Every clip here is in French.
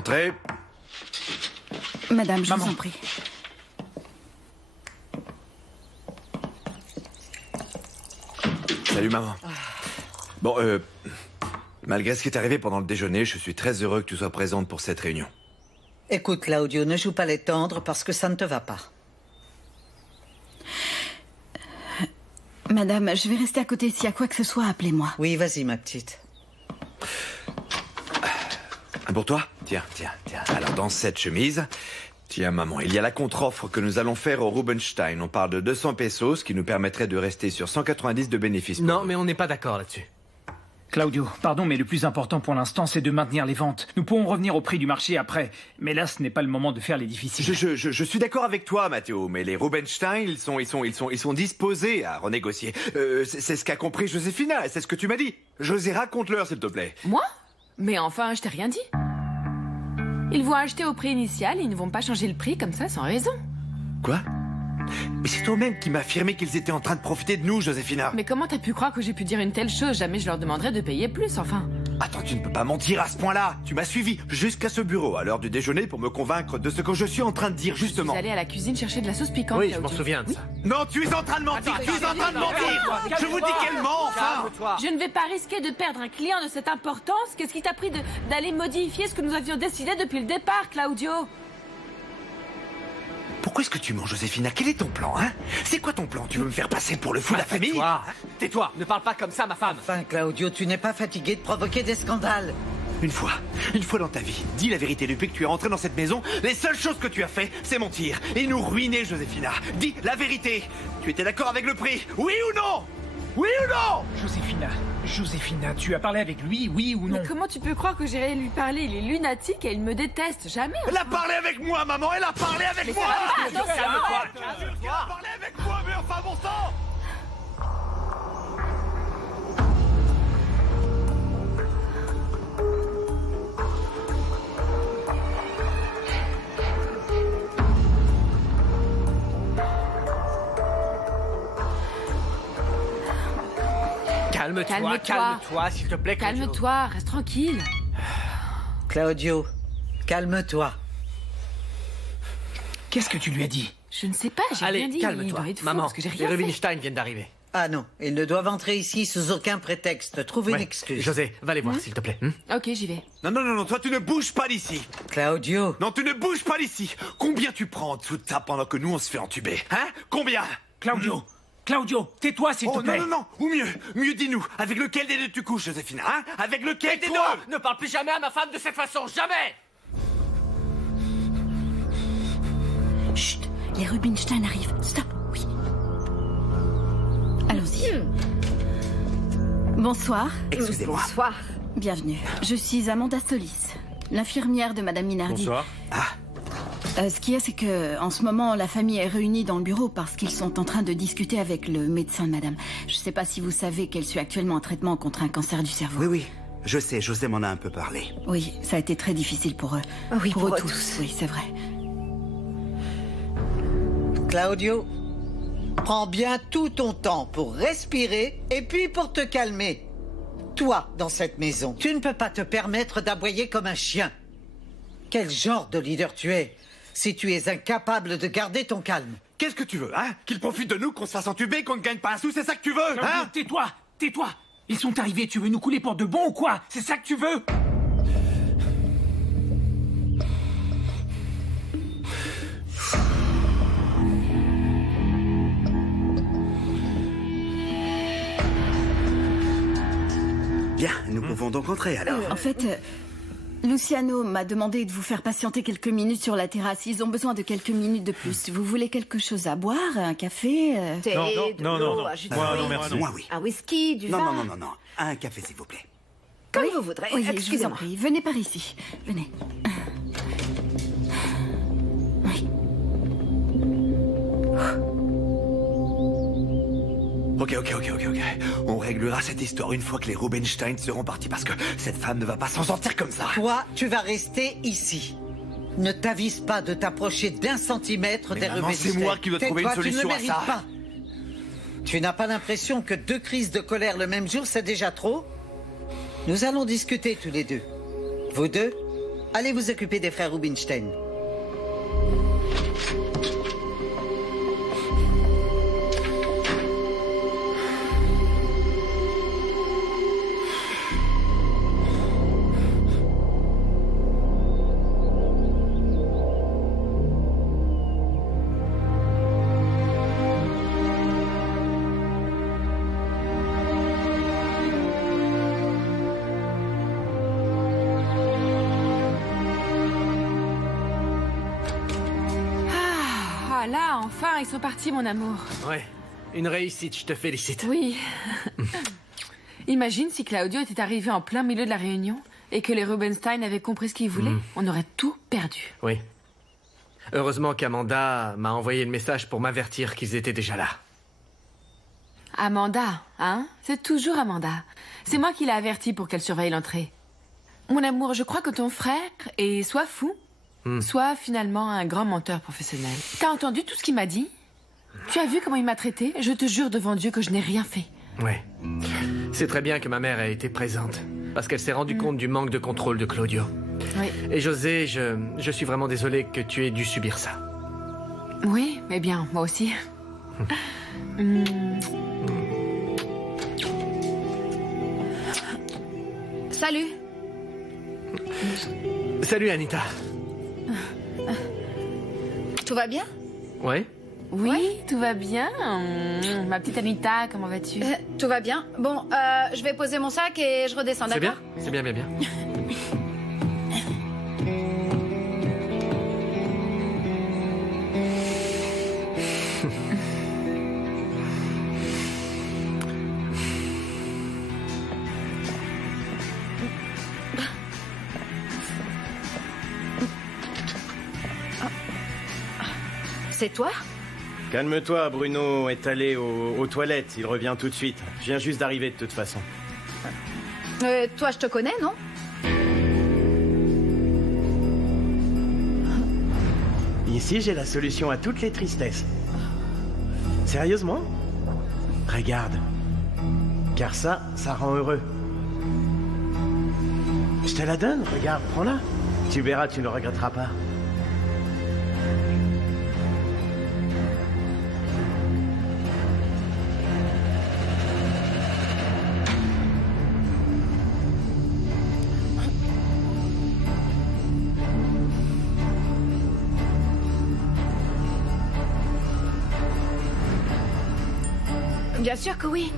Entrez. Madame, je vous en prie. Salut, maman. Bon, malgré ce qui est arrivé pendant le déjeuner, je suis très heureux que tu sois présente pour cette réunion. Écoute, Claudio, ne joue pas les tendres parce que ça ne te va pas. Madame, je vais rester à côté. S'il y a quoi que ce soit, appelez-moi. Oui, vas-y, ma petite. Pour toi? Tiens. Alors, dans cette chemise... Tiens, maman, il y a la contre-offre que nous allons faire au Rubenstein. On parle de 200 pesos, ce qui nous permettrait de rester sur 190 de bénéfices. Non, mais on n'est pas d'accord là-dessus. Claudio, pardon, mais le plus important pour l'instant, c'est de maintenir les ventes. Nous pourrons revenir au prix du marché après, mais là, ce n'est pas le moment de faire les difficiles. Je suis d'accord avec toi, Matteo, mais les Rubenstein, ils sont disposés à renégocier. C'est ce qu'a compris Josefina, c'est ce que tu m'as dit. José, raconte-leur, s'il te plaît. Moi? Mais enfin, je t'ai rien dit. Ils vont acheter au prix initial et ils ne vont pas changer le prix comme ça sans raison. Quoi? Mais c'est toi-même qui m'as affirmé qu'ils étaient en train de profiter de nous, Josefina. Mais comment t'as pu croire que j'ai pu dire une telle chose? Jamais je leur demanderais de payer plus, enfin. Attends, tu ne peux pas mentir à ce point-là. Tu m'as suivi jusqu'à ce bureau à l'heure du déjeuner pour me convaincre de ce que je suis en train de dire, justement. Vous allez à la cuisine chercher de la sauce piquante. Oui, je m'en souviens de ça. Non, tu es en train de mentir. Tu es en train de mentir. Je vous dis qu'elle ment, enfin. Je ne vais pas risquer de perdre un client de cette importance. Qu'est-ce qui t'a pris d'aller modifier ce que nous avions décidé depuis le départ, Claudio? Pourquoi est-ce que tu mens, Josefina? Quel est ton plan, hein? C'est quoi ton plan? Tu veux me faire passer pour le fou de la famille? Tais-toi, ne parle pas comme ça, ma femme. Enfin, Claudio, tu n'es pas fatigué de provoquer des scandales? Une fois dans ta vie, dis la vérité. Depuis que tu es rentré dans cette maison, les seules choses que tu as fait, c'est mentir et nous ruiner, Josefina. Dis la vérité. Tu étais d'accord avec le prix? Oui ou non? Oui ou non? Joséphina, tu as parlé avec lui, oui ou non? Mais comment tu peux croire que j'irai lui parler? Il est lunatique et il me déteste. Jamais. Elle a parlé avec moi, maman. Elle a parlé avec moi. ça va pas, calme-toi. Elle a parlé avec moi, mais enfin, bon sang. Calme-toi, s'il te plaît. Calme-toi, reste tranquille. Claudio, calme-toi. Qu'est-ce que tu lui as dit? Je ne sais pas, j'ai rien Allez, dit. calme-toi. Il doit être fou, Maman, parce que j'ai les rien fait. Rubinstein viennent d'arriver. Ah non, ils ne doivent entrer ici sous aucun prétexte. Trouve une excuse. José, va les voir, s'il te plaît. Ok, j'y vais. Non, toi tu ne bouges pas d'ici. Claudio. Non, tu ne bouges pas d'ici. Combien tu prends en dessous de ça pendant que nous on se fait entuber? Hein? Combien? Claudio, tais-toi, s'il te plaît. Non, ou mieux dis-nous, avec lequel des deux tu couches, Josefina, hein? Avec lequel des deux? Ne parle plus jamais à ma femme de cette façon, jamais! Chut, les Rubinstein arrivent. Stop, oui. Allons-y. Bonsoir. Excusez-moi. Bonsoir. Bienvenue. Je suis Amanda Solis, l'infirmière de Madame Minardi. Bonsoir. Ce qu'il y a, c'est que en ce moment, la famille est réunie dans le bureau parce qu'ils sont en train de discuter avec le médecin de Madame. Je ne sais pas si vous savez qu'elle suit actuellement un traitement contre un cancer du cerveau. Oui, je sais, José m'en a un peu parlé. Oui, ça a été très difficile pour eux. Oui, pour eux eux tous. Oui, c'est vrai. Claudio, prends bien tout ton temps pour respirer et puis pour te calmer. Toi, dans cette maison, tu ne peux pas te permettre d'aboyer comme un chien. Quel genre de leader tu es si tu es incapable de garder ton calme? Qu'est-ce que tu veux, hein? Qu'ils profitent de nous, qu'on se fasse entuber, qu'on ne gagne pas un sou, c'est ça que tu veux, Claudio, hein? tais-toi. Ils sont arrivés, tu veux nous couler pour de bon ou quoi? C'est ça que tu veux? Bien, nous pouvons donc entrer alors. En fait, Luciano m'a demandé de vous faire patienter quelques minutes sur la terrasse. Ils ont besoin de quelques minutes de plus. Vous voulez quelque chose à boire? Un café? Thé, de l'eau, un jus de fruits, non, merci. Moi, oui. un whisky, du vin. Non. Un café, s'il vous plaît. Comme vous voudrez. Oui, je vous en Excusez-moi. prie. Venez par ici. Venez. Oui. Ok. On réglera cette histoire une fois que les Rubenstein seront partis, parce que cette femme ne va pas s'en sortir comme ça. Toi, tu vas rester ici. Ne t'avise pas de t'approcher d'un centimètre Mais des maman, Rubinstein. c'est moi qui dois trouver une Tais-toi, solution à tu ne le ça. mérites pas. Tu n'as pas l'impression que 2 crises de colère le même jour, c'est déjà trop? Nous allons discuter tous les deux. Vous deux, Allez vous occuper des frères Rubinstein. Ah là, enfin, ils sont partis, mon amour. Ouais, une réussite, je te félicite. Oui. Imagine si Claudio était arrivé en plein milieu de la réunion et que les Rubinstein avaient compris ce qu'ils voulaient. On aurait tout perdu. Oui. Heureusement qu'Amanda m'a envoyé le message pour m'avertir qu'ils étaient déjà là. Amanda, hein? C'est toujours Amanda. C'est moi qui l'ai avertie pour qu'elle surveille l'entrée. Mon amour, je crois que ton frère est soit fou, soit finalement un grand menteur professionnel. T'as entendu tout ce qu'il m'a dit? Tu as vu comment il m'a traité? Je te jure devant Dieu que je n'ai rien fait. Ouais. C'est très bien que ma mère ait été présente, parce qu'elle s'est rendue compte du manque de contrôle de Claudio. Oui. Et José, je suis vraiment désolé que tu aies dû subir ça. Oui, mais bien, moi aussi. Salut. Salut Anita. Tout va bien? Ouais? Oui, tout va bien. Ma petite Anita, comment vas-tu? Tout va bien. Bon, je vais poser mon sac et je redescends, C'est d'accord? bien? C'est bien, bien, bien. C'est toi? Calme-toi, Bruno est allé aux toilettes, il revient tout de suite. Je viens juste d'arriver de toute façon. Toi, je te connais, non? Ici, j'ai la solution à toutes les tristesses. Sérieusement? Regarde. Car ça rend heureux. Je te la donne, regarde, prends-la. Tu verras, tu ne le regretteras pas. Bien sûr que oui.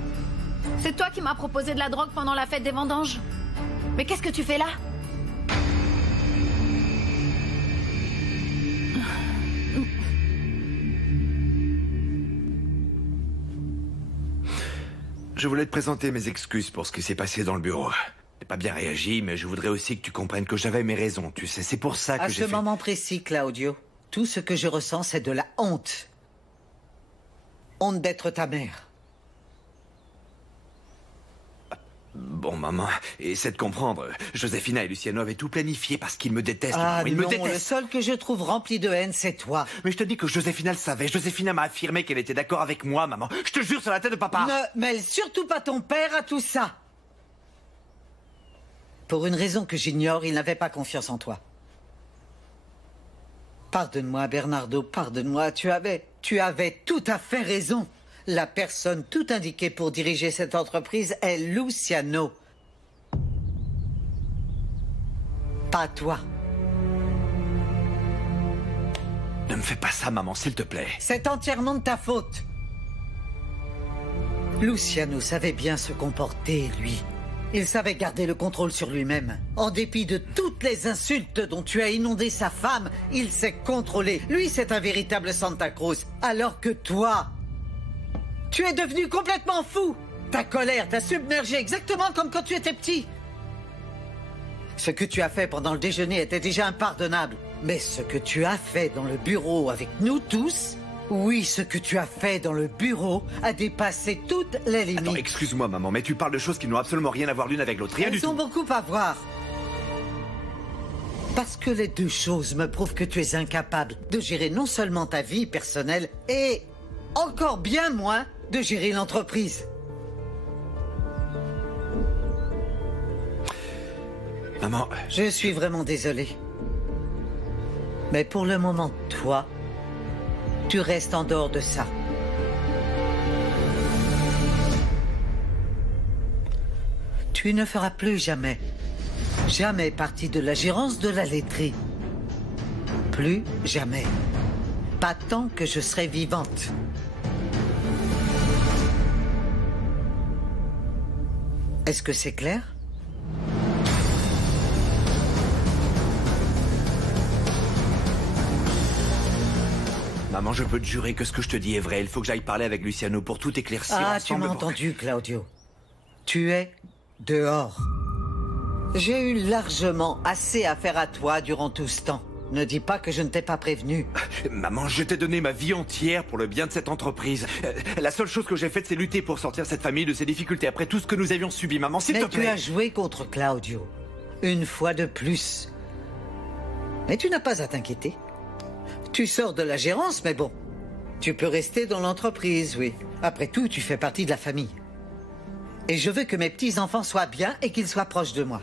C'est toi qui m'as proposé de la drogue pendant la fête des vendanges. Mais qu'est-ce que tu fais là? Je voulais te présenter mes excuses pour ce qui s'est passé dans le bureau. J'ai pas bien réagi, mais je voudrais aussi que tu comprennes que j'avais mes raisons, tu sais. C'est pour ça que À j'ai ce fait... moment précis, Claudio, tout ce que je ressens, c'est de la honte. Honte d'être ta mère. Bon, maman, essaie de comprendre. Josefina et Luciano avaient tout planifié parce qu'ils me détestent. Ah Ils me non, le détestent. seul que je trouve rempli de haine, c'est toi. Mais je te dis que Josefina le savait. Josefina m'a affirmé qu'elle était d'accord avec moi, maman. Je te jure sur la tête de papa. Ne mêle surtout pas ton père à tout ça. Pour une raison que j'ignore, il n'avait pas confiance en toi. Pardonne-moi, Bernardo, pardonne-moi. Tu avais tout à fait raison. La personne tout indiquée pour diriger cette entreprise est Luciano. Pas toi. Ne me fais pas ça, maman, s'il te plaît. C'est entièrement de ta faute. Luciano savait bien se comporter, lui. Il savait garder le contrôle sur lui-même. En dépit de toutes les insultes dont tu as inondé sa femme, il s'est contrôlé. Lui, c'est un véritable Santa Cruz. Alors que toi, tu es devenu complètement fou. Ta colère t'a submergé exactement comme quand tu étais petit. Ce que tu as fait pendant le déjeuner était déjà impardonnable. Mais ce que tu as fait dans le bureau avec nous tous... Oui, ce que tu as fait dans le bureau a dépassé toutes les limites. Attends, excuse-moi, maman, mais tu parles de choses qui n'ont absolument rien à voir l'une avec l'autre. Rien du Elles ont tout. beaucoup à voir. Parce que les deux choses me prouvent que tu es incapable de gérer non seulement ta vie personnelle, et encore bien moins de gérer l'entreprise. Maman... Je suis vraiment désolé. Mais pour le moment, toi, tu restes en dehors de ça. Tu ne feras plus jamais partie de la gérance de la laiterie. Plus jamais. Pas tant que je serai vivante. Est-ce que c'est clair? Maman, je peux te jurer que ce que je te dis est vrai. Il faut que j'aille parler avec Luciano pour tout éclaircir Ah, ensemble. tu m'as entendu, Claudio. Tu es dehors. J'ai eu largement assez affaire à toi durant tout ce temps. Ne dis pas que je ne t'ai pas prévenu. Maman, je t'ai donné ma vie entière pour le bien de cette entreprise. La seule chose que j'ai faite, c'est lutter pour sortir cette famille de ses difficultés après tout ce que nous avions subi. Maman, s'il te plaît. Mais tu as joué contre Claudio. Une fois de plus. Mais tu n'as pas à t'inquiéter. Tu sors de la gérance, mais bon. Tu peux rester dans l'entreprise, oui. Après tout, tu fais partie de la famille. Et je veux que mes petits-enfants soient bien et qu'ils soient proches de moi.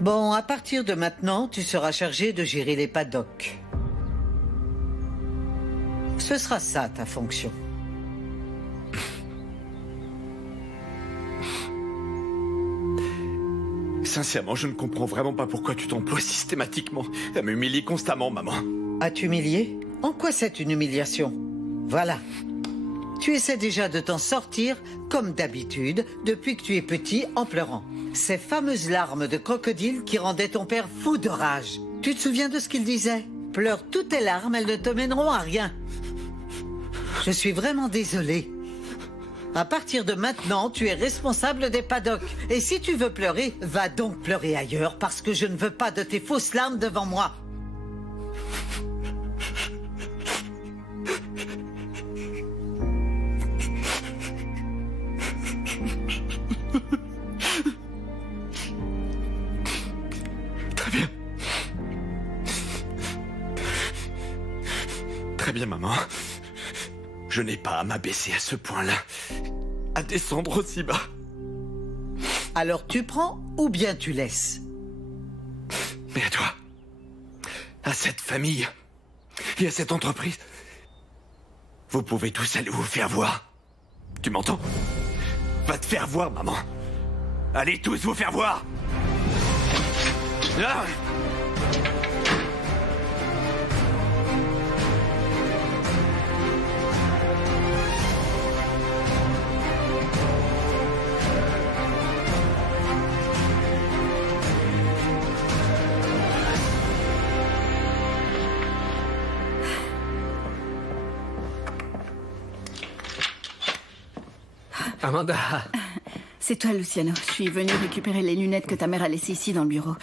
Bon, à partir de maintenant, tu seras chargé de gérer les paddocks. Ce sera ça, ta fonction. Sincèrement, je ne comprends vraiment pas pourquoi tu t'emploies systématiquement à m'humilier constamment, maman. À t'humilier? En quoi c'est une humiliation? Voilà. Tu essaies déjà de t'en sortir, comme d'habitude, depuis que tu es petit, en pleurant. Ces fameuses larmes de crocodile qui rendaient ton père fou de rage. Tu te souviens de ce qu'il disait? Pleure toutes tes larmes, elles ne te mèneront à rien. Je suis vraiment désolée. À partir de maintenant, tu es responsable des paddocks. Et si tu veux pleurer, va donc pleurer ailleurs, parce que je ne veux pas de tes fausses larmes devant moi. Très bien, maman. Je n'ai pas à m'abaisser à ce point-là. À descendre aussi bas. Alors tu prends ou bien tu laisses? Mais à toi, à cette famille et à cette entreprise, vous pouvez tous aller vous faire voir. Tu m'entends? Va te faire voir, maman. Allez tous vous faire voir. Ah! Amanda. C'est toi, Luciano. Je suis venue récupérer les lunettes que ta mère a laissées ici dans le bureau.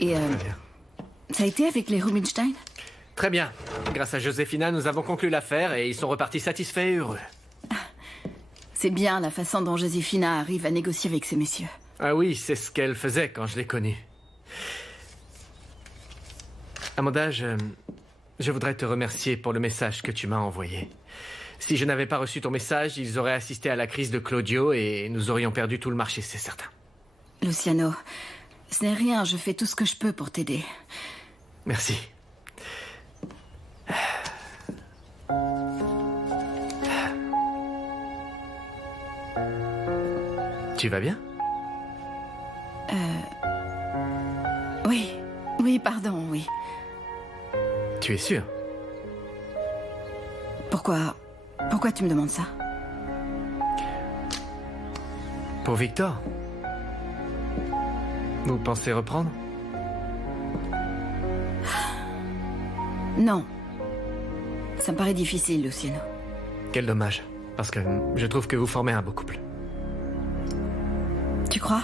Et ça a été avec les Rubinstein? Très bien. Grâce à Josefina, nous avons conclu l'affaire et ils sont repartis satisfaits et heureux. C'est bien la façon dont Josefina arrive à négocier avec ces messieurs. Ah oui, c'est ce qu'elle faisait quand je l'ai connue. Amanda, je voudrais te remercier pour le message que tu m'as envoyé. Si je n'avais pas reçu ton message, ils auraient assisté à la crise de Claudio et nous aurions perdu tout le marché, c'est certain. Luciano, ce n'est rien, je fais tout ce que je peux pour t'aider. Merci. Tu vas bien? Oui, pardon, oui. Tu es sûr? Pourquoi tu me demandes ça? Pour Victor? Vous pensez reprendre? Non. Ça me paraît difficile, Luciano. Quel dommage, parce que je trouve que vous formez un beau couple. Tu crois?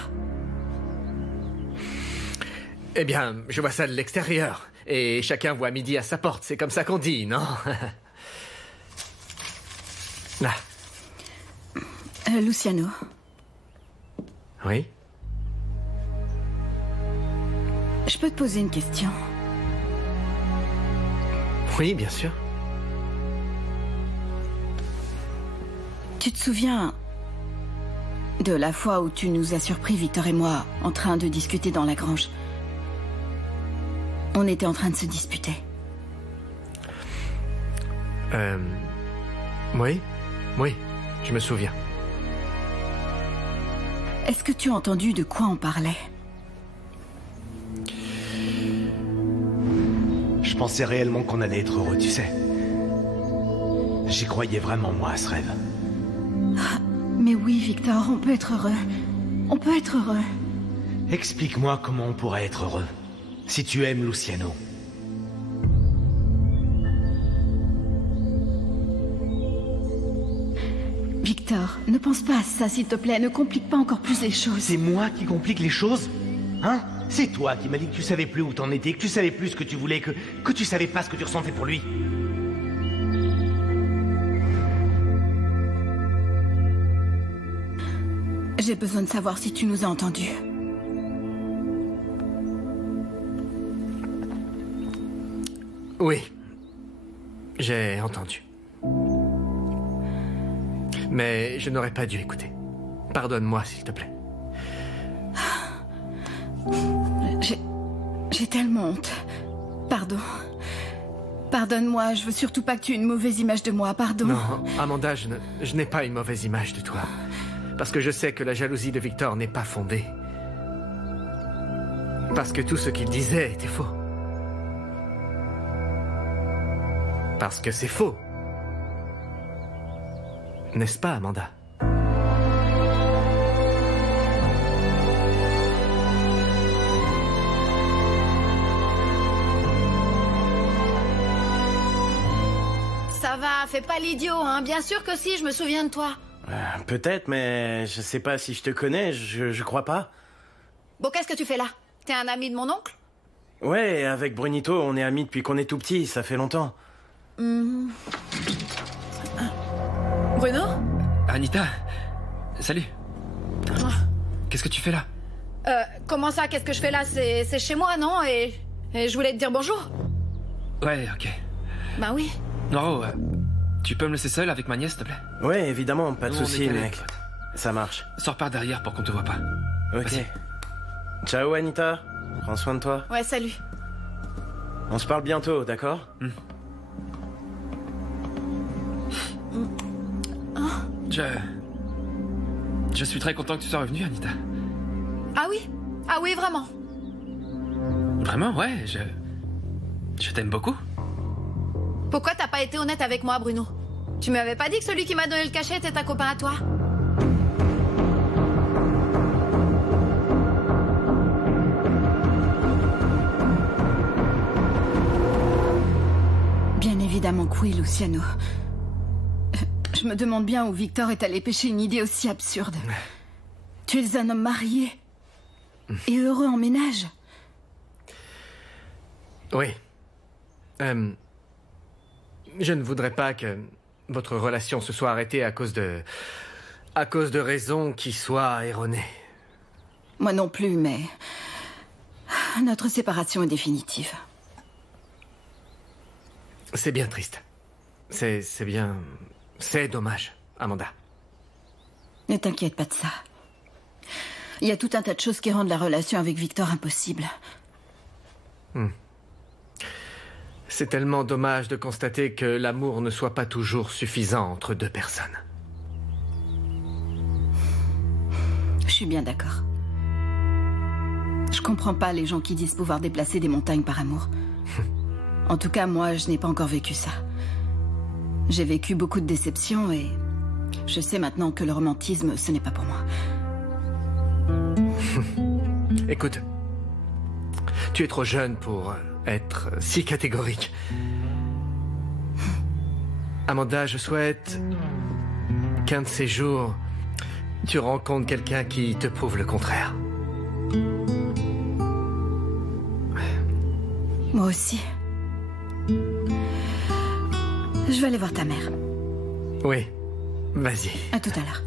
Eh bien, je vois ça de l'extérieur. Et chacun voit midi à sa porte. C'est comme ça qu'on dit, non? Là. Luciano. Oui? Je peux te poser une question? Oui, bien sûr. Tu te souviens de la fois où tu nous as surpris, Victor et moi, en train de discuter dans la grange? On était en train de se disputer. Oui, je me souviens. Est-ce que tu as entendu de quoi on parlait? Je pensais réellement qu'on allait être heureux, tu sais. J'y croyais vraiment, moi, à ce rêve. Mais oui, Victor, on peut être heureux. On peut être heureux. Explique-moi comment on pourrait être heureux, si tu aimes Luciano. Victor, ne pense pas à ça, s'il te plaît. Ne complique pas encore plus les choses. C'est moi qui complique les choses? Hein? C'est toi qui m'as dit que tu savais plus où t'en étais, que tu savais plus ce que tu voulais, que tu savais pas ce que tu ressentais pour lui. J'ai besoin de savoir si tu nous as entendus. Oui, j'ai entendu. Mais je n'aurais pas dû écouter. Pardonne-moi, s'il te plaît. J'ai tellement honte. Pardon. Pardonne-moi, je veux surtout pas que tu aies une mauvaise image de moi, pardon. Non, Amanda, je n'ai pas une mauvaise image de toi. Parce que je sais que la jalousie de Victor n'est pas fondée. Parce que tout ce qu'il disait était faux. Parce que c'est faux. N'est-ce pas, Amanda? Ça va, fais pas l'idiot, hein. Bien sûr que si, je me souviens de toi. Peut-être, mais je sais pas si je te connais, je crois pas. Bon, qu'est-ce que tu fais là? T'es un ami de mon oncle? Ouais, avec Brunito, on est amis depuis qu'on est tout petit, ça fait longtemps. Bruno? Anita, salut. Qu'est-ce que tu fais là? Comment ça, qu'est-ce que je fais là? C'est chez moi, non? Et je voulais te dire bonjour. Ouais, ok. Bah oui. Noiro, tu peux me laisser seul avec ma nièce, s'il te plaît? Ouais, évidemment, pas de Nous, on soucis, est calés, mec. pote. Ça marche. Sors par derrière pour qu'on te voit pas. Ok. Vas-y. Ciao, Anita. Prends soin de toi. Ouais, salut. On se parle bientôt, d'accord? Je suis très content que tu sois revenue, Anita. Ah oui, vraiment. Vraiment, ouais, je t'aime beaucoup. Pourquoi t'as pas été honnête avec moi, Bruno? Tu m'avais pas dit que celui qui m'a donné le cachet était un copain à toi? Bien évidemment que oui, Luciano. Je me demande bien où Victor est allé pêcher une idée aussi absurde. Tu es un homme marié et heureux en ménage. Oui. Je ne voudrais pas que votre relation se soit arrêtée à cause de raisons qui soient erronées. Moi non plus, mais notre séparation est définitive. C'est bien triste. C'est dommage, Amanda. Ne t'inquiète pas de ça. Il y a tout un tas de choses qui rendent la relation avec Victor impossible. C'est tellement dommage de constater que l'amour ne soit pas toujours suffisant entre deux personnes. Je suis bien d'accord. Je comprends pas les gens qui disent pouvoir déplacer des montagnes par amour. En tout cas, moi, je n'ai pas encore vécu ça. J'ai vécu beaucoup de déceptions et je sais maintenant que le romantisme, ce n'est pas pour moi. Écoute, tu es trop jeune pour être si catégorique. Amanda, je souhaite qu'un de ces jours, tu rencontres quelqu'un qui te prouve le contraire. Moi aussi. Je vais aller voir ta mère. Oui, vas-y. À tout à l'heure.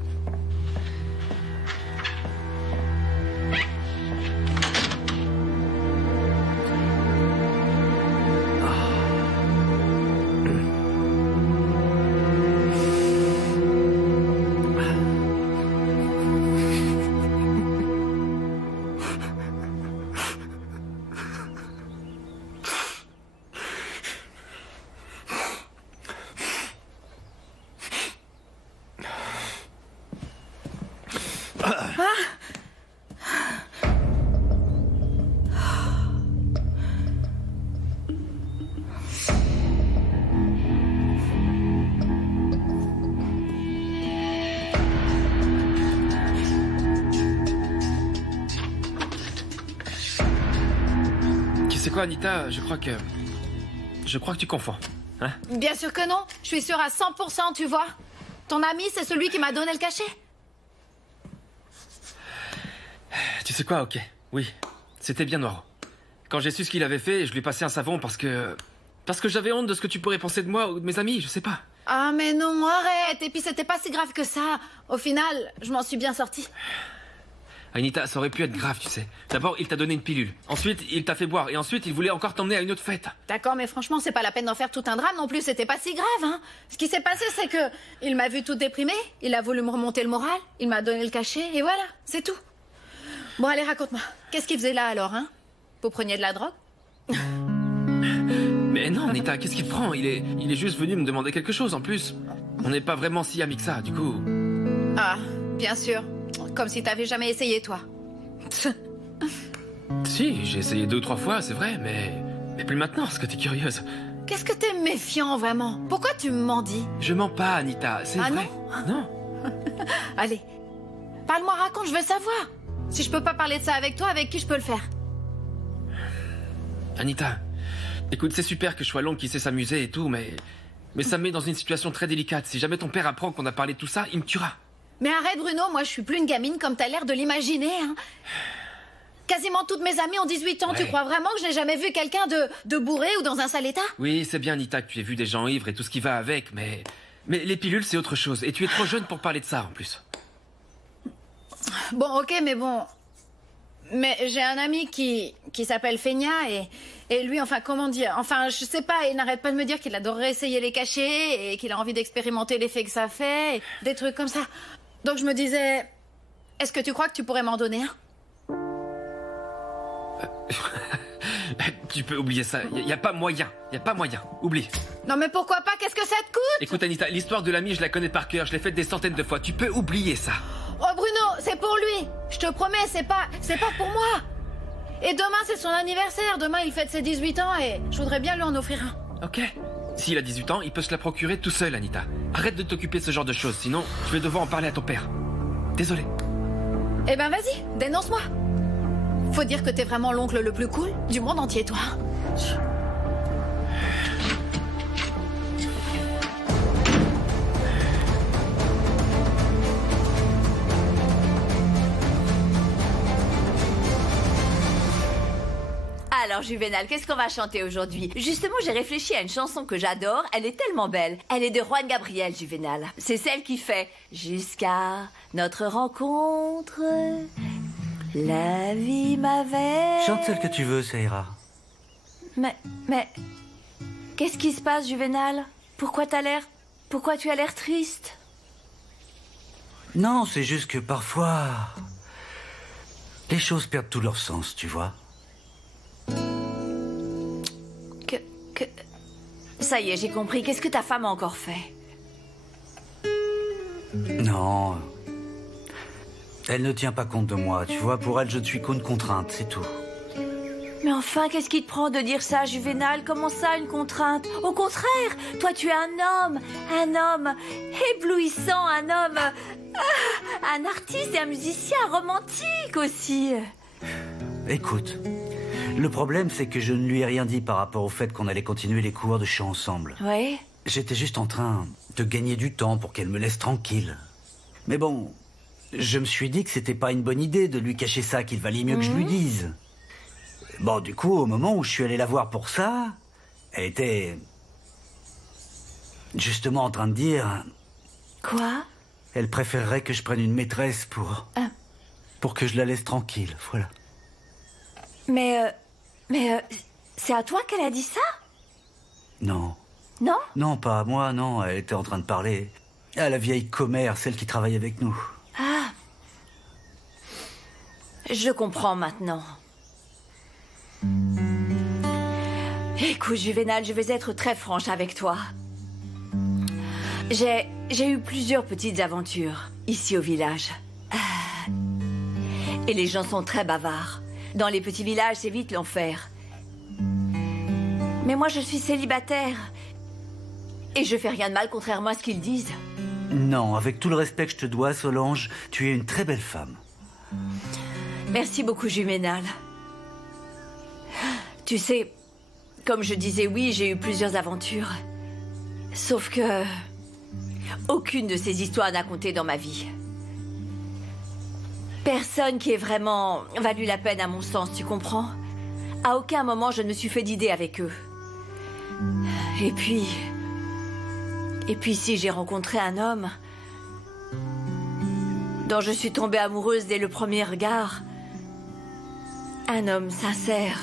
Tu sais quoi, Anita, je crois que tu confonds. Hein? Bien sûr que non. Je suis sûre à 100%, tu vois. Ton ami, c'est celui qui m'a donné le cachet. Tu sais quoi, ok. Oui, c'était bien Noiro. Quand j'ai su ce qu'il avait fait, je lui ai passé un savon parce que j'avais honte de ce que tu pourrais penser de moi ou de mes amis, je sais pas. Ah mais non, arrête. Et puis c'était pas si grave que ça. Au final, je m'en suis bien sortie. Anita, ça aurait pu être grave, tu sais. D'abord, il t'a donné une pilule. Ensuite, il t'a fait boire. Et ensuite, il voulait encore t'emmener à une autre fête. D'accord, mais franchement, c'est pas la peine d'en faire tout un drame non plus. C'était pas si grave, hein. Ce qui s'est passé, c'est que il m'a vu toute déprimée. Il a voulu me remonter le moral. Il m'a donné le cachet et voilà, c'est tout. Bon, allez, raconte-moi. Qu'est-ce qu'il faisait là alors, hein? Vous preniez de la drogue? Mais non, Anita, qu'est-ce qu'il prend? Il est juste venu me demander quelque chose. En plus, on n'est pas vraiment si amis que ça, du coup. Ah, bien sûr. Comme si t'avais jamais essayé, toi. Si, j'ai essayé 2 ou 3 fois, c'est vrai, mais plus maintenant, parce que t'es curieuse. Qu'est-ce que t'es méfiant, vraiment? Pourquoi tu me m'en dis? Je mens pas, Anita, c'est vrai. Non. Allez, parle-moi, raconte, je veux savoir. Si je peux pas parler de ça avec toi, avec qui je peux le faire? Anita, écoute, c'est super que je sois l'oncle qui sait s'amuser et tout, mais ça me met dans une situation très délicate. Si jamais ton père apprend qu'on a parlé de tout ça, il me tuera. Mais arrête, Bruno, moi je suis plus une gamine comme t'as l'air de l'imaginer, hein. Quasiment toutes mes amies ont 18 ans. Ouais. Tu crois vraiment que je n'ai jamais vu quelqu'un de bourré ou dans un sale état? Oui, c'est bien, Anita, que tu aies vu des gens ivres et tout ce qui va avec, mais les pilules, c'est autre chose. Et tu es trop jeune pour parler de ça, en plus. Bon, ok, mais bon... Mais j'ai un ami qui s'appelle Feigna et lui, enfin, comment dire? Enfin, je sais pas, il n'arrête pas de me dire qu'il adorerait essayer les cachets et qu'il a envie d'expérimenter l'effet que ça fait, et des trucs comme ça. Donc je me disais, est-ce que tu crois que tu pourrais m'en donner un? Tu peux oublier ça, y a pas moyen, oublie. Non mais pourquoi pas, qu'est-ce que ça te coûte? Écoute Anita, l'histoire de l'ami, je la connais par cœur, je l'ai faite des centaines de fois, tu peux oublier ça. Oh Bruno, c'est pour lui. Je te promets, c'est pas pour moi. Et demain, c'est son anniversaire. Demain, il fête ses 18 ans et je voudrais bien lui en offrir un. Ok. S'il a 18 ans, il peut se la procurer tout seul, Anita. Arrête de t'occuper de ce genre de choses, sinon je vais devoir en parler à ton père. Désolé. Eh ben vas-y, dénonce-moi. Faut dire que t'es vraiment l'oncle le plus cool du monde entier, toi. Alors Juvénal, qu'est-ce qu'on va chanter aujourd'hui? Justement, j'ai réfléchi à une chanson que j'adore, elle est tellement belle. Elle est de Juan Gabriel, Juvénal. C'est celle qui fait « Jusqu'à notre rencontre, la vie m'avait... » Chante celle que tu veux, ça ira. Mais... Qu'est-ce qui se passe, Juvénal? Pourquoi tu as l'air triste? Non, c'est juste que parfois... les choses perdent tout leur sens, tu vois. Ça y est, j'ai compris. Qu'est-ce que ta femme a encore fait? Non. Elle ne tient pas compte de moi, tu vois. Pour elle, je ne suis qu'une contrainte, c'est tout. Mais enfin, qu'est-ce qui te prend de dire ça, Juvénal? Comment ça, une contrainte? Au contraire, toi, tu es un homme éblouissant, un artiste et un musicien romantique aussi. Écoute, le problème, c'est que je ne lui ai rien dit par rapport au fait qu'on allait continuer les cours de chant ensemble. Ouais. J'étais juste en train de gagner du temps pour qu'elle me laisse tranquille. Mais bon, je me suis dit que c'était pas une bonne idée de lui cacher ça, qu'il valait mieux que je lui dise. Bon, du coup, au moment où je suis allé la voir pour ça, elle était... justement en train de dire... Quoi? Elle préférerait que je prenne une maîtresse pour que je la laisse tranquille, voilà. Mais c'est à toi qu'elle a dit ça? Non. Non? Non, pas à moi, non. Elle était en train de parler à la vieille commère, celle qui travaille avec nous. Ah. Je comprends maintenant. Écoute, Juvénal, je vais être très franche avec toi. J'ai eu plusieurs petites aventures ici au village. Et les gens sont très bavards. Dans les petits villages, c'est vite l'enfer. Mais moi, je suis célibataire. Et je fais rien de mal, contrairement à ce qu'ils disent. Non, avec tout le respect que je te dois, Solange, tu es une très belle femme. Merci beaucoup, Juvénal. Tu sais, comme je disais, oui, j'ai eu plusieurs aventures. Sauf que... aucune de ces histoires n'a compté dans ma vie. Personne qui ait vraiment valu la peine à mon sens, tu comprends? À aucun moment je ne me suis fait d'idée avec eux. Et puis si j'ai rencontré un homme dont je suis tombée amoureuse dès le premier regard, un homme sincère,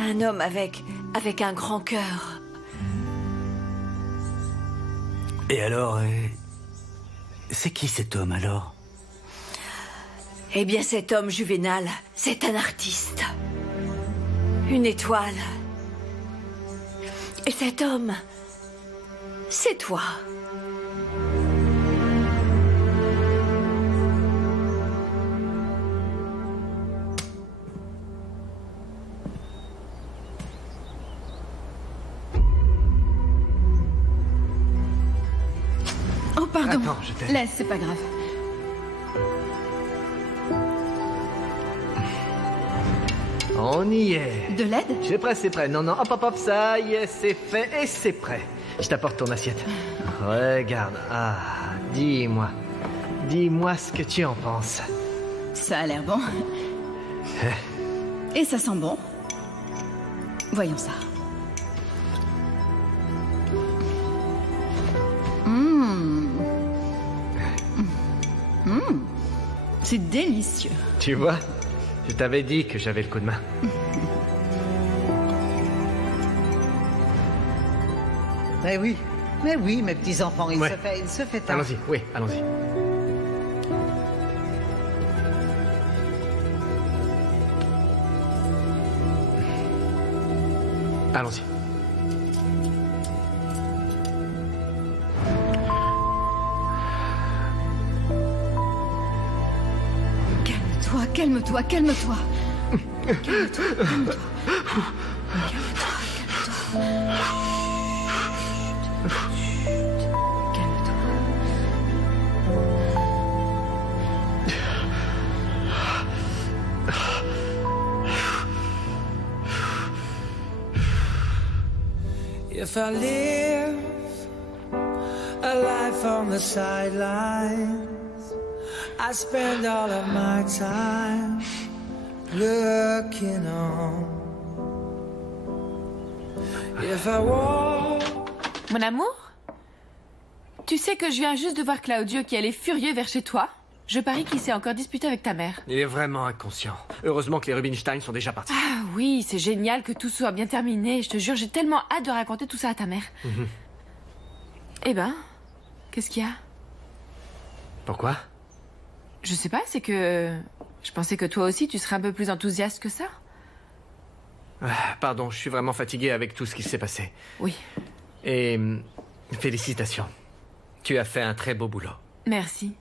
un homme avec un grand cœur. Et alors, c'est qui cet homme alors? Eh bien, cet homme Juvénal, c'est un artiste. Une étoile. Et cet homme, c'est toi. Oh, pardon. Attends, je t'aide. Laisse, c'est pas grave. On y est. De l'aide? C'est prêt, c'est prêt. Non, non, hop, hop, hop, ça y est, c'est fait et c'est prêt. Je t'apporte ton assiette. Regarde. Ah, dis-moi. Dis-moi ce que tu en penses. Ça a l'air bon. Et ça sent bon. Voyons ça. C'est délicieux. Tu vois, je t'avais dit que j'avais le coup de main. Mais oui, mes petits-enfants, il se fait tard. Allons-y, oui, allons-y. Allons-y. Calme-toi, calme-toi, calme-toi. Calme-toi, calme-toi. If I live a life on the sidelines, I spend all of my time looking on. If I walk... Mon amour? Tu sais que je viens juste de voir Claudio qui allait furieux vers chez toi? Je parie qu'il s'est encore disputé avec ta mère. Il est vraiment inconscient. Heureusement que les Rubinstein sont déjà partis. Ah oui, c'est génial que tout soit bien terminé. Je te jure, j'ai tellement hâte de raconter tout ça à ta mère. Eh ben, qu'est-ce qu'il y a? Pourquoi? Je sais pas, c'est que... Je pensais que toi aussi, tu serais un peu plus enthousiaste que ça. Pardon, je suis vraiment fatigué avec tout ce qui s'est passé. Oui. Et... félicitations. Tu as fait un très beau boulot. Merci.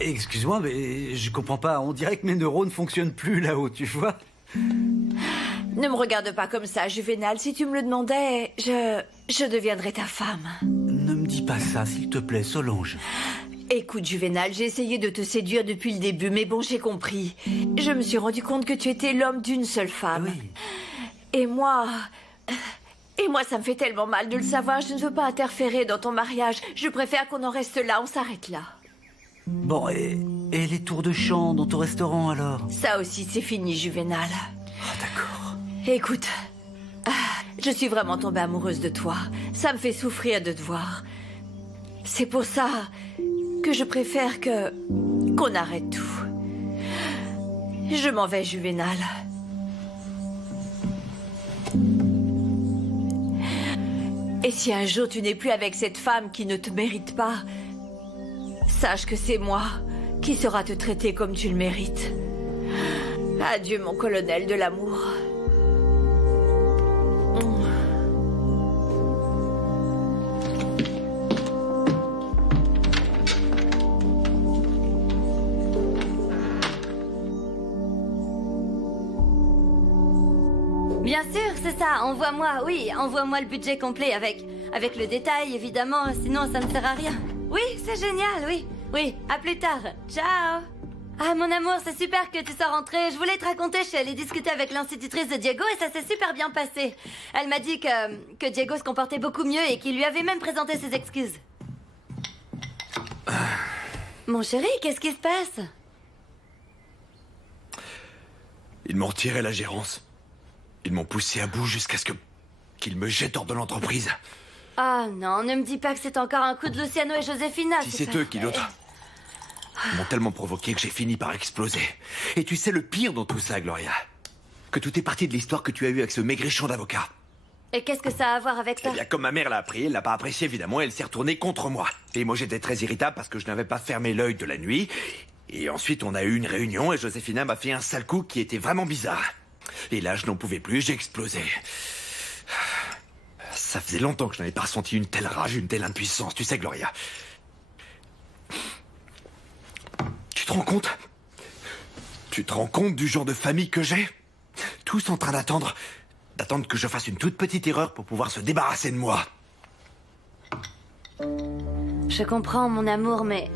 Excuse-moi, mais je comprends pas. On dirait que mes neurones fonctionnent plus là-haut, tu vois? Ne me regarde pas comme ça, Juvénal. Si tu me le demandais, je deviendrais ta femme. Ne me dis pas ça, s'il te plaît, Solange. Écoute, Juvénal, j'ai essayé de te séduire depuis le début, mais bon, j'ai compris. Je me suis rendu compte que tu étais l'homme d'une seule femme. Oui. Et moi, ça me fait tellement mal de le savoir. Je ne veux pas interférer dans ton mariage. Je préfère qu'on en reste là, on s'arrête là. Bon, et les tours de chant dans ton restaurant, alors? Ça aussi, c'est fini, Juvénal. Oh, d'accord. Écoute, je suis vraiment tombée amoureuse de toi. Ça me fait souffrir de te voir. C'est pour ça que je préfère qu'on arrête tout. Je m'en vais, Juvénal. Et si un jour tu n'es plus avec cette femme qui ne te mérite pas, sache que c'est moi qui saura te traiter comme tu le mérites. Adieu, mon colonel de l'amour. Bien sûr, c'est ça. Envoie-moi, oui, envoie-moi le budget complet avec le détail, évidemment, sinon ça ne sert à rien. Oui, c'est génial, oui. Oui, à plus tard. Ciao. Ah, mon amour, c'est super que tu sois rentrée. Je voulais te raconter, je suis allée discuter avec l'institutrice de Diego et ça s'est super bien passé. Elle m'a dit que Diego se comportait beaucoup mieux et qu'il lui avait même présenté ses excuses. Mon chéri, qu'est-ce qui se passe? Ils m'ont retiré la gérance. Ils m'ont poussé à bout jusqu'à ce qu'ils me jettent hors de l'entreprise. Ah non, ne me dis pas que c'est encore un coup de Luciano et Josefina. Si c'est eux qui d'autre. Ils m'ont tellement provoqué que j'ai fini par exploser. Et tu sais le pire dans tout ça, Gloria? Que tout est parti de l'histoire que tu as eue avec ce maigrichon d'avocat. Et qu'est-ce que ça a à voir avec ça? Eh bien, comme ma mère l'a appris, elle l'a pas apprécié évidemment, elle s'est retournée contre moi. Et moi j'étais très irritable parce que je n'avais pas fermé l'œil de la nuit. Et ensuite on a eu une réunion et Josefina m'a fait un sale coup qui était vraiment bizarre. Et là je n'en pouvais plus, j'ai explosé. Ça faisait longtemps que je n'avais pas ressenti une telle rage, une telle impuissance, tu sais Gloria. Tu te rends compte? Tu te rends compte du genre de famille que j'ai? Tous en train d'attendre que je fasse une toute petite erreur pour pouvoir se débarrasser de moi. Je comprends, mon amour, mais...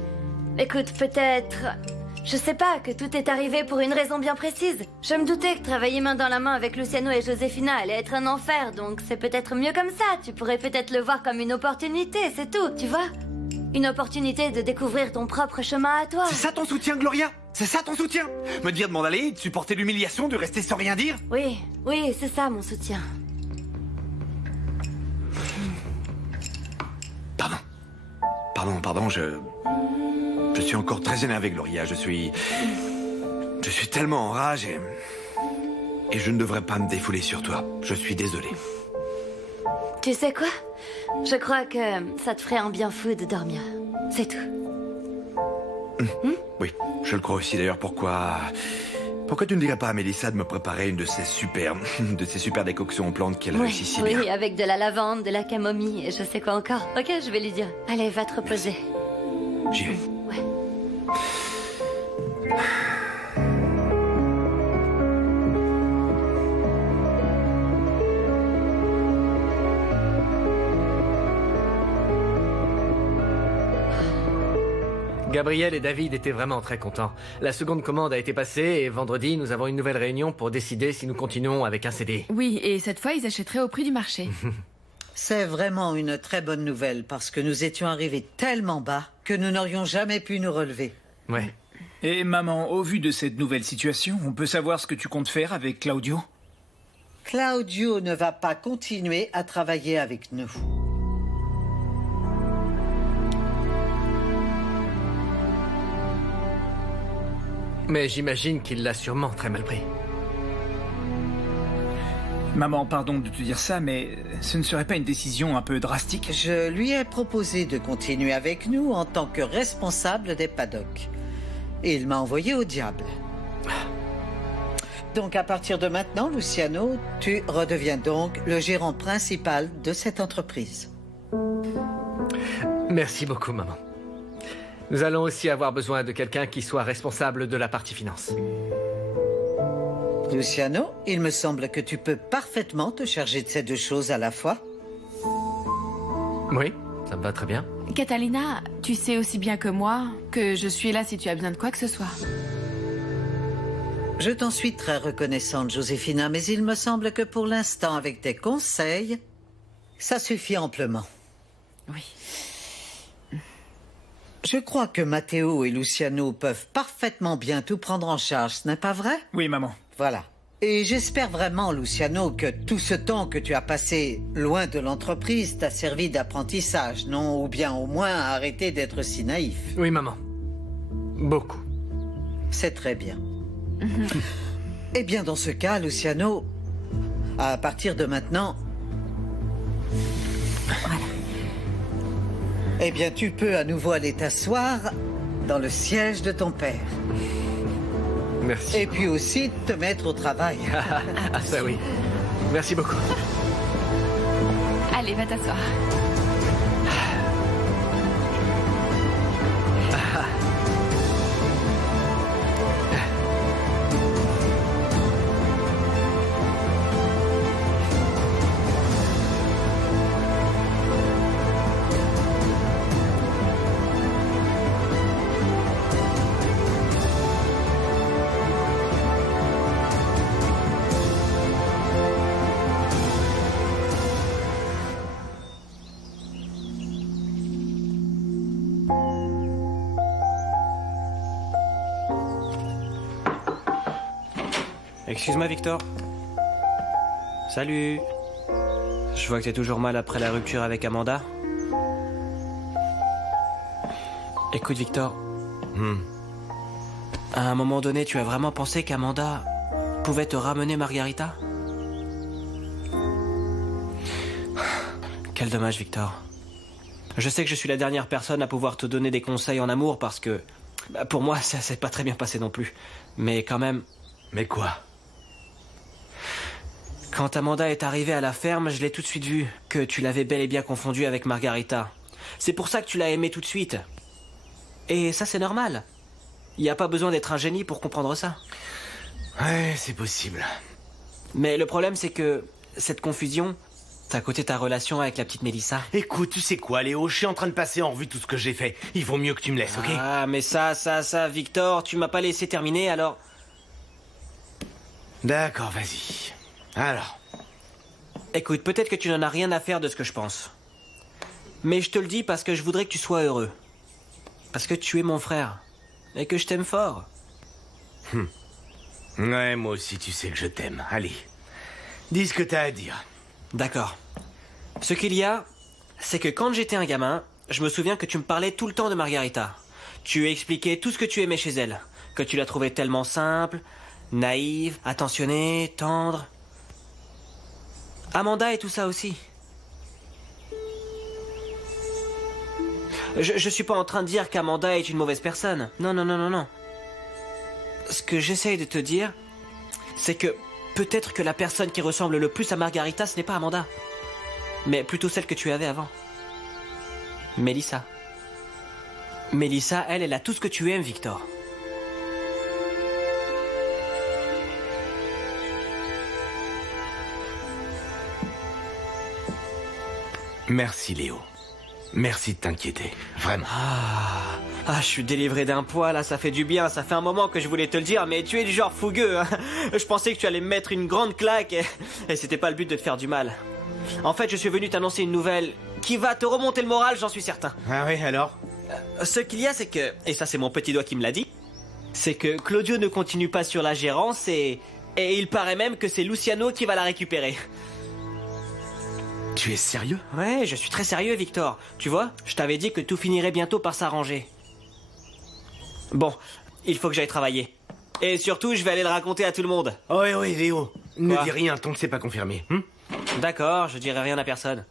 Écoute, peut-être... Je sais pas, que tout est arrivé pour une raison bien précise. Je me doutais que travailler main dans la main avec Luciano et Josefina allait être un enfer, donc c'est peut-être mieux comme ça. Tu pourrais peut-être le voir comme une opportunité, c'est tout, tu vois? Une opportunité de découvrir ton propre chemin à toi. C'est ça ton soutien, Gloria? C'est ça ton soutien? Me dire de m'en aller, de supporter l'humiliation, de rester sans rien dire? Oui, oui, c'est ça mon soutien. Pardon, je suis encore très énervé, Gloria. Je suis tellement en rage et je ne devrais pas me défouler sur toi. Je suis désolé. Tu sais quoi? Je crois que ça te ferait un bien fou de dormir. C'est tout. Oui, je le crois aussi. D'ailleurs, pourquoi tu ne dirais pas à Mélissa de me préparer une de ces super décoctions aux plantes qu'elle réussit si bien? Oui, avec de la lavande, de la camomille et je sais quoi encore. Ok, je vais lui dire. Allez, va te reposer. J'y vais. Ouais. Gabriel et David étaient vraiment très contents. La seconde commande a été passée et vendredi, nous avons une nouvelle réunion pour décider si nous continuons avec un CD. Oui, et cette fois, ils achèteraient au prix du marché. C'est vraiment une très bonne nouvelle parce que nous étions arrivés tellement bas que nous n'aurions jamais pu nous relever. Ouais. Et maman, au vu de cette nouvelle situation, on peut savoir ce que tu comptes faire avec Claudio? Claudio ne va pas continuer à travailler avec nous. Mais j'imagine qu'il l'a sûrement très mal pris. Maman, pardon de te dire ça, mais ce ne serait pas une décision un peu drastique? Je lui ai proposé de continuer avec nous en tant que responsable des paddocks. Et il m'a envoyé au diable. Donc à partir de maintenant, Luciano, tu redeviens donc le gérant principal de cette entreprise. Merci beaucoup, maman. Nous allons aussi avoir besoin de quelqu'un qui soit responsable de la partie finance. Luciano, il me semble que tu peux parfaitement te charger de ces deux choses à la fois. Oui, ça me va très bien. Catalina, tu sais aussi bien que moi que je suis là si tu as besoin de quoi que ce soit. Je t'en suis très reconnaissante, Josefina, mais il me semble que pour l'instant, avec tes conseils, ça suffit amplement. Oui. Je crois que Matteo et Luciano peuvent parfaitement bien tout prendre en charge, ce n'est pas vrai? Oui, maman. Voilà. Et j'espère vraiment, Luciano, que tout ce temps que tu as passé loin de l'entreprise t'a servi d'apprentissage, non? Ou bien au moins à arrêter d'être si naïf. Oui, maman. Beaucoup. C'est très bien. Eh bien, dans ce cas, Luciano, à partir de maintenant... Voilà. Eh bien, tu peux à nouveau aller t'asseoir dans le siège de ton père. Merci. Et puis aussi te mettre au travail. Ah, ça oui. Merci beaucoup. Allez, va t'asseoir. Excuse-moi, Victor. Salut. Je vois que t'es toujours mal après la rupture avec Amanda. Écoute, Victor. À un moment donné, tu as vraiment pensé qu'Amanda pouvait te ramener Margarita? Quel dommage, Victor. Je sais que je suis la dernière personne à pouvoir te donner des conseils en amour parce que... pour moi, ça s'est pas très bien passé non plus. Mais quand même... Mais quoi? Quand Amanda est arrivée à la ferme, je l'ai tout de suite vu, que tu l'avais bel et bien confondue avec Margarita. C'est pour ça que tu l'as aimée tout de suite. Et ça, c'est normal. Il n'y a pas besoin d'être un génie pour comprendre ça. Ouais, c'est possible. Mais le problème, c'est que cette confusion, c'est à côté de ta relation avec la petite Mélissa. Écoute, tu sais quoi, Léo, je suis en train de passer en revue tout ce que j'ai fait. Il vaut mieux que tu me laisses, ok? Ah, mais ça, Victor, tu m'as pas laissé terminer, alors... D'accord, vas-y. Alors. Écoute, peut-être que tu n'en as rien à faire de ce que je pense. Mais je te le dis parce que je voudrais que tu sois heureux. Parce que tu es mon frère. Et que je t'aime fort. Ouais, moi aussi, tu sais que je t'aime. Allez, dis ce que t'as à dire. D'accord. Ce qu'il y a, c'est que quand j'étais un gamin, je me souviens que tu me parlais tout le temps de Margarita. Tu expliquais tout ce que tu aimais chez elle. Que tu la trouvais tellement simple, naïve, attentionnée, tendre. Amanda et tout ça aussi. Je suis pas en train de dire qu'Amanda est une mauvaise personne. Non, non, non, non, non. Ce que j'essaye de te dire, c'est que peut-être que la personne qui ressemble le plus à Margarita, ce n'est pas Amanda. Mais plutôt celle que tu avais avant. Mélissa. Mélissa, elle a tout ce que tu aimes, Victor. Merci, Léo. Merci de t'inquiéter. Vraiment. Ah, je suis délivré d'un poids, là, ça fait du bien. Ça fait un moment que je voulais te le dire, mais tu es du genre fougueux, hein. Je pensais que tu allais me mettre une grande claque et c'était pas le but de te faire du mal. En fait, je suis venu t'annoncer une nouvelle qui va te remonter le moral, j'en suis certain. Ah oui, alors? Ce qu'il y a, c'est que, et ça c'est mon petit doigt qui me l'a dit, c'est que Claudio ne continue pas sur la gérance et il paraît même que c'est Luciano qui va la récupérer. Tu es sérieux? Ouais, je suis très sérieux, Victor. Tu vois, je t'avais dit que tout finirait bientôt par s'arranger. Bon, il faut que j'aille travailler. Et surtout, je vais aller le raconter à tout le monde. Oui, Léo. Ne dis rien tant que c'est pas confirmé. D'accord, je dirai rien à personne.